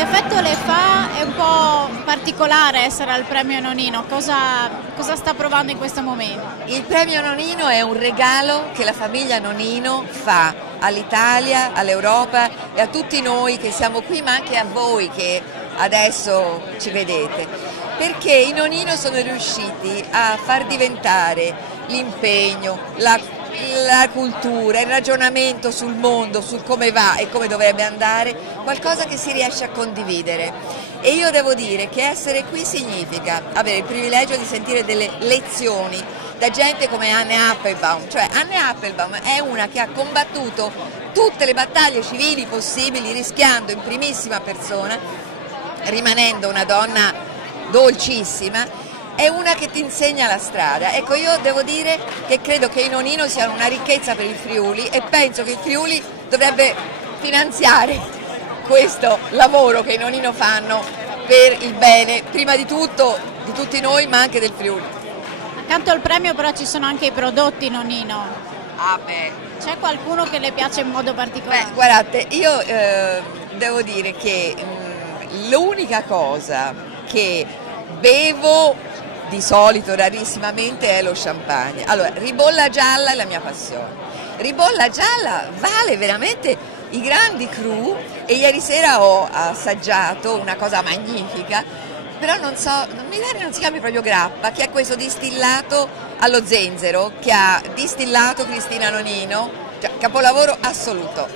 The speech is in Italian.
che effetto le fa? È un po' particolare essere al premio Nonino, cosa sta provando in questo momento? Il premio Nonino è un regalo che la famiglia Nonino fa all'Italia, all'Europa e a tutti noi che siamo qui, ma anche a voi che adesso ci vedete, perché i Nonino sono riusciti a far diventare l'impegno, la cultura, il ragionamento sul mondo, su come va e come dovrebbe andare, qualcosa che si riesce a condividere. E io devo dire che essere qui significa avere il privilegio di sentire delle lezioni da gente come Anne Applebaum. Cioè Anne Applebaum è una che ha combattuto tutte le battaglie civili possibili, rischiando in primissima persona, rimanendo una donna dolcissima. È una che ti insegna la strada. Ecco, io devo dire che credo che i Nonino siano una ricchezza per il Friuli e penso che il Friuli dovrebbe finanziare questo lavoro che i Nonino fanno per il bene, prima di tutto di tutti noi, ma anche del Friuli. Accanto al premio però ci sono anche i prodotti Nonino. Ah beh. C'è qualcuno che le piace in modo particolare? Beh, guardate, io devo dire che l'unica cosa che bevo di solito, rarissimamente, è lo champagne. Allora, Ribolla Gialla è la mia passione. Ribolla Gialla vale veramente i grandi cru e ieri sera ho assaggiato una cosa magnifica, però non so, mi pare non si chiami proprio grappa, che è questo distillato allo zenzero che ha distillato Cristina Nonino, cioè capolavoro assoluto.